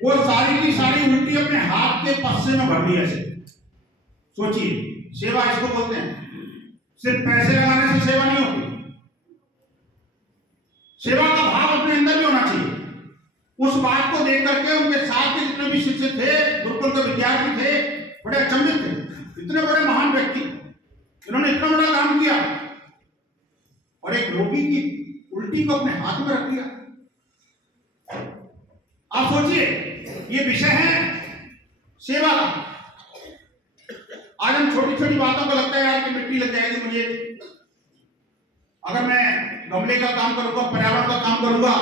वो सारी की सारी उल्टी अपने हाथ के पस्से में भर दी ऐसे। सोचिए, सेवा इसको बोलते हैं। सिर्फ पैसे लगाने से सेवा नहीं होती, सेवा का भाव अपने अंदर भी होना चाहिए। उस बात को देख करके उनके साथ के जितने भी शिक्षक थे, गुरुकुल के विद्यार्थी थे, बड़े अचंभित थे। इतने बड़े महान व्यक्ति, इन्होंने इतना बड़ा काम किया और एक रोगी की उल्टी को अपने हाथ में रख दिया। आप सोचिए, ये विषय है सेवा का। आज हम छोटी छोटी बातों को लगता है यार कि मिट्टी लग जाएगी मुझे, अगर मैं गमले का काम करूंगा, पर्यावरण का काम करूंगा,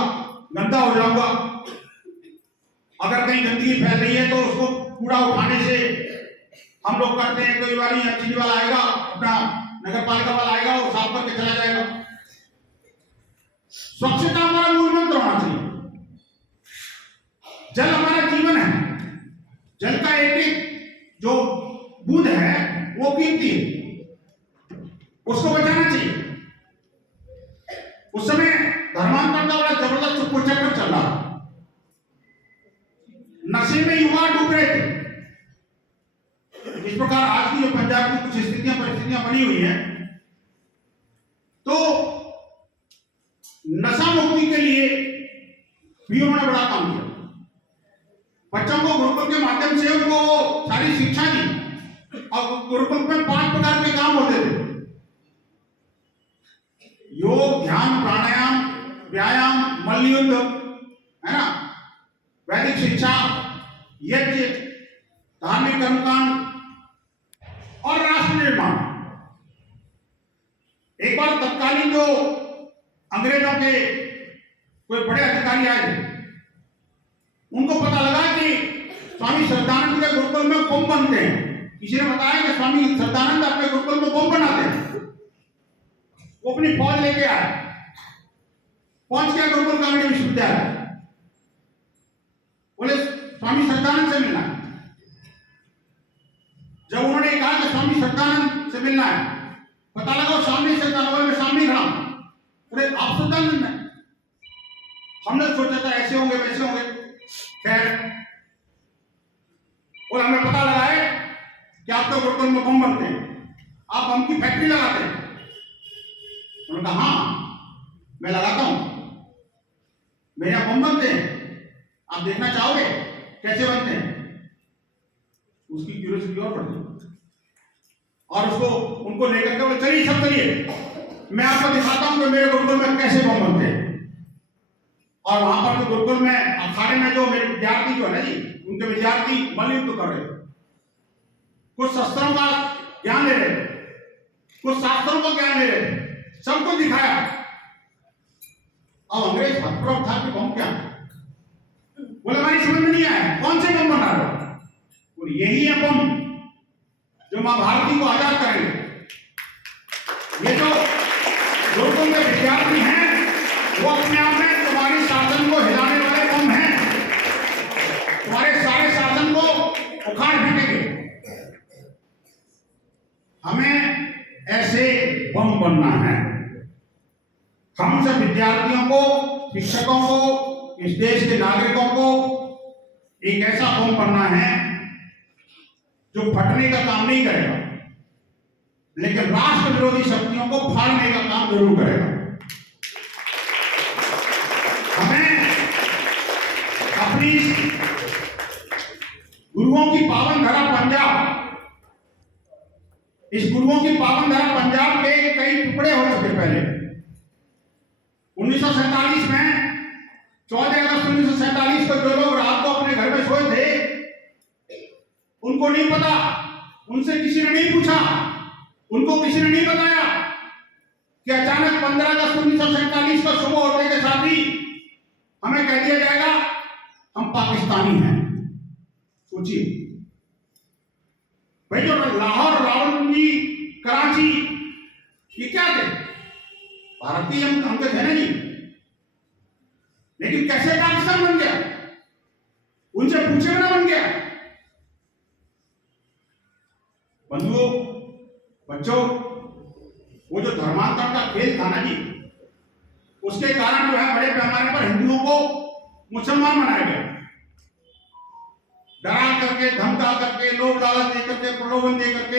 गंदा हो जाऊंगा। अगर कहीं गंदगी फैल रही है तो उसको कूड़ा उठाने से हम लोग करते हैं, कई बार चिड़ी वाला आएगा, अपना नगर पालिका वाला आएगा, वो साफ करके चला जाएगा। स्वच्छता हमारा मूल मंत्र होना चाहिए। जल हमारा जीवन है, जल का एक एक जो बूंद है वो कीमती है, उसको बचाना चाहिए। उस समय धर्मांतरण का बड़ा जबरदस्त चक्कर चल रहा, नशे में युवा डूब रहे थे। इस प्रकार आज की जो पंजाब की कुछ स्थितियां परिस्थितियां बनी हुई हैं, तो नशा मुक्ति के लिए भी उन्होंने बड़ा काम किया। बच्चों को गुरुकुल के माध्यम से उनको सारी शिक्षा दी और गुरुकुल में 5 प्रकार के काम होते थे: योग, ध्यान, प्राणायाम, व्यायाम, मल्लयुद्ध, है ना, वैदिक शिक्षा, यज्ञ, धार्मिक कर्मकांड और राष्ट्र निर्माण। एक बार तत्कालीन जो अंग्रेजों के कोई बड़े अधिकारी आए थे, उनको पता लगा कि स्वामी श्रद्धानंद के गुरुकुल में बम बनते हैं। किसी ने बताया कि स्वामी श्रद्धानंद अपने गुरुकुल में बम बनाते हैं। वो अपनी फौज लेके आए, पहुंच गया गुरुकुल कांगड़ी विश्वविद्यालय, बोले स्वामी श्रद्धानंद से मिलना है। जब उन्होंने कहा कि स्वामी श्रद्धानंद से मिलना है, पता लगा स्वामी श्रद्धानंद में सामने खड़ा। बोले आप श्रद्धानंद है? हमने सोचा था ऐसे होंगे वैसे होंगे, खैर, और हमें पता लगा है कि आप तो गुरुकुल में बम बनते हैं, आप बम की फैक्ट्री लगाते हैं। उन्होंने कहा हाँ मैं लगाता हूं, मेरे यहाँ बम बनते हैं, आप देखना चाहोगे कैसे बनते हैं? उसकी क्यूरियोसिटी और बढ़ गई और उसको उनको लेकर के बोले चलिए सब चलिए, मैं आपको दिखाता हूं कि मेरे गुरुकुल में कैसे बम बनते हैं। और वहां पर जो गुरुकुल में अखाड़े में जो मेरे विद्यार्थी जो है ना जी, उनके विद्यार्थी मल्लयुद्ध कर रहे, कुछ शस्त्रों का ज्ञान ले रहे, कुछ शास्त्रों का ज्ञान ले रहे, सबको दिखाया। अब अंग्रेज हतप्रभ था कि बम क्या? बोले हमारी समझ में नहीं आया, कौन से बम बना रहे? बोले यही है बम जो मां भारती को आजाद करेंगे। ये जो गुरुकुल के विद्यार्थी हैं, वो अपने आप में तुम्हारी शासन को हिलाने वाले बम हैं, तुम्हारे सारे शासन को उखाड़ फेंकेंगे। हमें ऐसे बम बनना है। हम सब विद्यार्थियों को, शिक्षकों को, इस देश के नागरिकों को एक ऐसा बम बनना है जो फटने का काम नहीं करेगा, लेकिन राष्ट्र विरोधी शक्तियों को फाड़ने का काम जरूर करेगा। हमें अपनी गुरुओं की पावन धरा पंजाब, इस गुरुओं की पावन धरा पंजाब के कई टुकड़े हो चुके पहले। 1947 में 14 अगस्त 1947 को जो लोग रात को अपने घर में सोए थे, उनको नहीं पता, उनसे किसी ने नहीं पूछा, उनको किसी ने नहीं बताया कि अचानक 15 अगस्त 1947 को सुबह होने के साथ ही हमें कह दिया जाएगा हम पाकिस्तानी हैं। सोचिए भाई, जो लाहौर, रावलपिंडी, कराची, ये क्या थे? भारतीय अंक थे ना जी, लेकिन कैसे पाकिस्तान बन गया? उनसे पूछे बिना बन गया। बंधुओं, बच्चों, वो जो धर्मांतरण का खेल था ना जी, उसके कारण जो है बड़े पैमाने पर हिंदुओं को मुसलमान बनाया गया। डरा करके, धमका करके, लोभ लालच दे करके, प्रलोभन दे करके,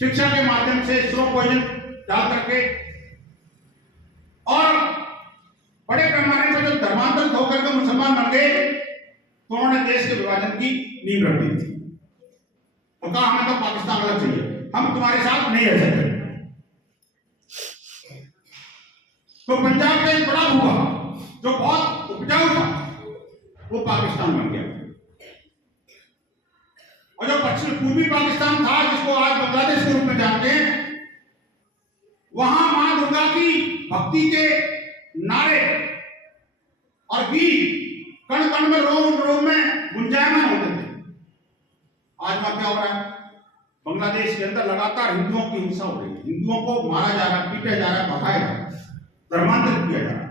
शिक्षा के माध्यम से स्लो पॉइजन डाल करके और बड़े पैमाने पर जो धर्मांतरित होकर के मुसलमान बन गए तो उन्होंने देश के विभाजन की नींव रख दी थी और कहा हमें तो पाकिस्तान अलग चाहिए, हम तुम्हारे साथ नहीं रह सकते। तो पंजाब का एक बड़ा भूभाग जो बहुत उपजाऊ था वो पाकिस्तान बन गया और जो पश्चिम पूर्वी पाकिस्तान था जिसको आज बांग्लादेश के रूप में जानते हैं, वहां मां दुर्गा की भक्ति के नारे और गीत कण कण में, रोम रोम में गुंजायमान होते थे। आज वहां क्या हो रहा है? बांग्लादेश के अंदर लगातार हिंदुओं की हिंसा हो रही है, हिंदुओं को मारा जा रहा है, पीटा जा रहा है, भगाया जा रहा है, धर्मांतरित किया जा रहा है।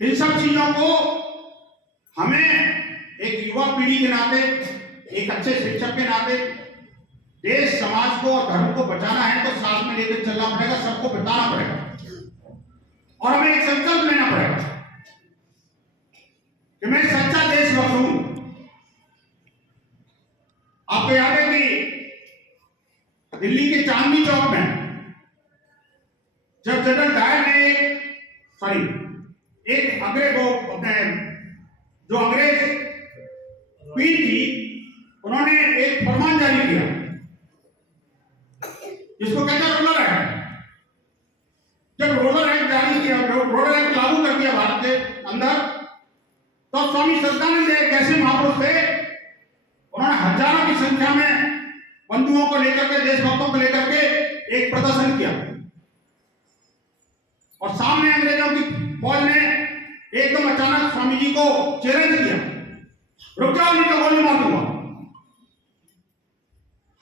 इन सब चीजों को हमें एक युवा पीढ़ी के नाते, एक अच्छे शिक्षक के नाते देश, समाज को और धर्म को बचाना है तो साथ में लेकर चलना पड़ेगा, सबको बताना पड़ेगा और हमें एक संकल्प लेना पड़ेगा कि मैं सच्चा देशभक्त हूं। आपको याद है कि दिल्ली के चांदनी चौक में जब जनरल डायर ने एक जो अंग्रेज क्वीन थी, उन्होंने एक फरमान जारी किया जिसको कहते हैं रोलर एक्ट। जब रोलर एक्ट जारी किया, रोलर एक्ट लागू कर दिया भारत के अंदर, तो स्वामी श्रद्धानंद एक ऐसे महापुरुष थे, उन्होंने हजारों की संख्या में बंधुओं को लेकर के, देशभक्तों को लेकर के एक प्रदर्शन किया और सामने अंग्रेजों की फौज ने एकदम अचानक स्वामी जी को चैलेंज किया, रुक जाओ नहीं तो गोली मार दूंगा।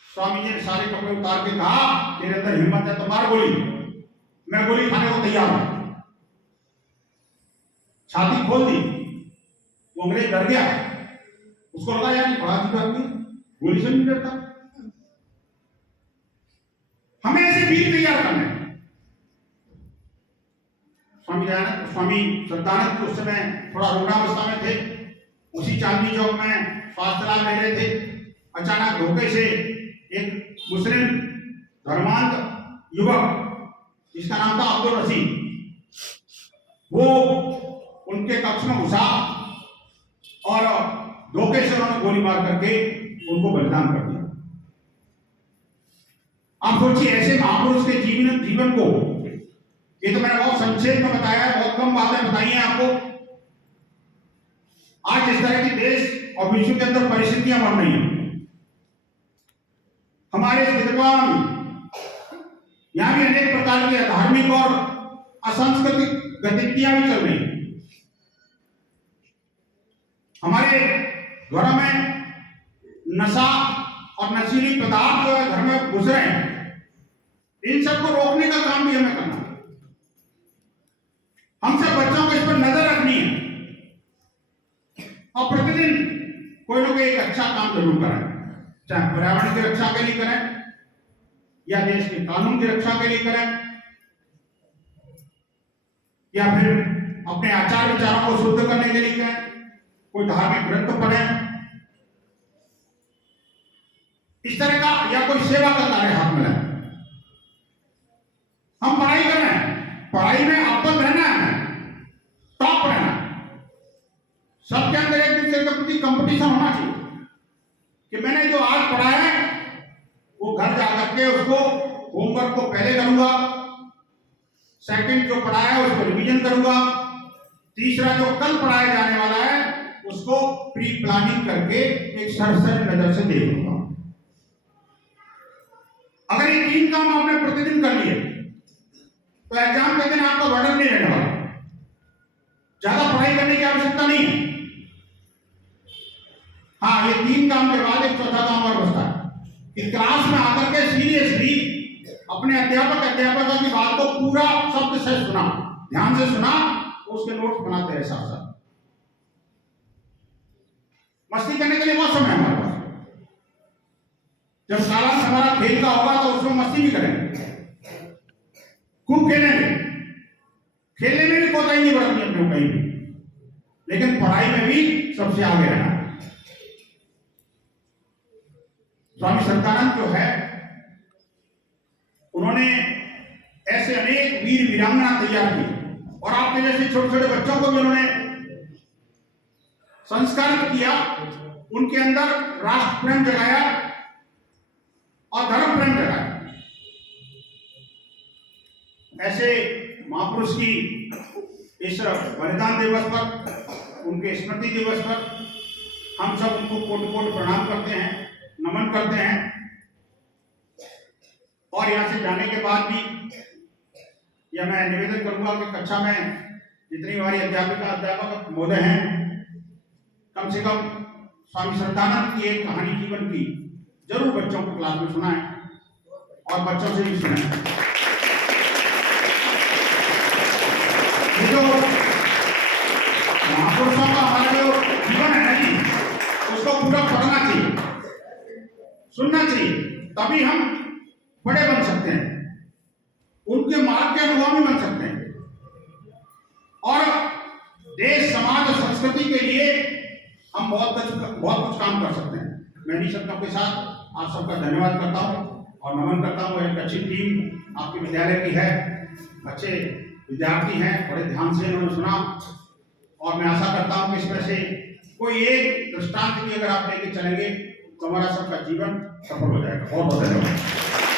स्वामी जी ने सारे कपड़े उतार के कहा, तेरे अंदर हिम्मत है तो मार गोली, मैं गोली खाने को तैयार हूं। छाती खोल दी, वो अंग्रेज डर गया, उसको लगा यार बड़ा की बात नहीं, गोली से नहीं डरता। हमें ऐसे वीर तैयार करना है। स्वामी श्रद्धानंद उस समय थोड़ा रुग्णावस्था में थे, उसी चांदनी चौक में स्वास्थ्य लाभ ले रहे थे। अचानक धोखे से एक मुस्लिम धर्मांध युवक जिसका नाम था अब्दुल रशीद, वो उनके कक्ष में घुसा और धोखे से उन्होंने गोली मार करके उनको बलिदान कर दिया। आप सोचिए ऐसे महापुरुष के जीवन को, ये तो मैंने बहुत संक्षेप में बताया है, बहुत कम बातें बताई हैं आपको। आज इस तरह की देश और विश्व के अंदर परिस्थितियां बन रही हैं। हमारे इस विद्वान यहां भी अनेक प्रकार की धार्मिक और असंस्कृतिक गतिविधियां भी चल रही हैं। हमारे घरों में नशा और नशीली पदार्थ जो है घर में घुस रहे हैं, इन सबको रोकने का काम भी हमें करना है। हम सब बच्चों को इस पर नजर रखनी है और प्रतिदिन कोई ना कोई एक अच्छा काम जरूर करें, चाहे पर्यावरण की रक्षा के लिए करें या देश के कानून की रक्षा के लिए करें या फिर अपने आचार विचारों को शुद्ध करने के लिए करें, कोई धार्मिक ग्रंथ पढ़ें, इस तरह का, या कोई सेवा का कार्य हाथ में लें। हम पढ़ाई कर रहे हैं, पढ़ाई में अव्वल रहना है, टॉप रहना है। सबके अंदर एक दूसरे के प्रति कंपटीशन होना चाहिए कि मैंने जो आज पढ़ा है वो घर जाकर के उसको होमवर्क को पहले करूंगा, सेकंड जो पढ़ाया है उसको रिवीजन करूंगा, तीसरा जो कल पढ़ाया जाने वाला है उसको प्री प्लानिंग करके एक सरसरी नजर से देखूंगा। अगर ये तीन काम आपने प्रतिदिन कर लिए तो एग्जाम के दिन आपका बर्डन नहीं रहने वाला, ज्यादा पढ़ाई करने की आवश्यकता नहीं है। हाँ, ये तीन काम के बाद एक चौथा काम और बचता है कि क्लास में आकर के सीरियसली अपने अध्यापक की बात को पूरा शब्द से सुना, ध्यान से सुना, उसके नोट्स बनाते रहे साथ साथ। मस्ती करने के लिए बहुत समय है हमारे पास। जब सालाना हमारा खेल का होगा तो उसमें मस्ती भी करेंगे, खूब खेलेंगे, खेलने में भी कोताही नहीं बरतनी अपने कहीं भी। लेकिन पढ़ाई में भी सबसे आगे रहना। स्वामी संतानंद जो है, उन्होंने ऐसे अनेक वीर वीरांगना तैयार की, और आपके जैसे छोटे छोटे बच्चों को भी उन्होंने संस्कारित किया, उनके अंदर राष्ट्र प्रेम जगाया और धर्म प्रेम जगाया। ऐसे महापुरुष की इस बलिदान दिवस पर, उनके स्मृति दिवस पर हम सब उनको कोटि कोटि प्रणाम करते हैं, नमन करते हैं। और यहाँ से जाने के बाद भी यह मैं निवेदन करूंगा कि कक्षा में जितनी हमारी अध्यापिका अध्यापक महोदय हैं, कम से कम स्वामी संतानंद की एक कहानी जीवन की जरूर बच्चों को क्लास में सुनाएं और बच्चों से भी सुनाएं। ये जो महापुरुषों का हमारा जो जीवन है ना जी, उसको पूरा पढ़ना चाहिए, सुनना चाहिए, तभी हम बड़े बन सकते हैं, उनके मार्ग के अनुभवी बन सकते हैं और देश समाज और संस्कृति के लिए हम बहुत कुछ काम कर सकते हैं। मैं इन्हीं शब्दों के साथ आप सबका धन्यवाद करता हूँ और नमन करता हूँ। एक अच्छी टीम आपके विद्यालय की है, अच्छे विद्यार्थी हैं, बड़े ध्यान से इन्होंने सुना और मैं आशा करता हूँ कि इसमें से कोई एक दृष्टांत भी अगर आप लेके चलेंगे तो हमारा सबका जीवन सफल हो जाएगा। बहुत बहुत धन्यवाद।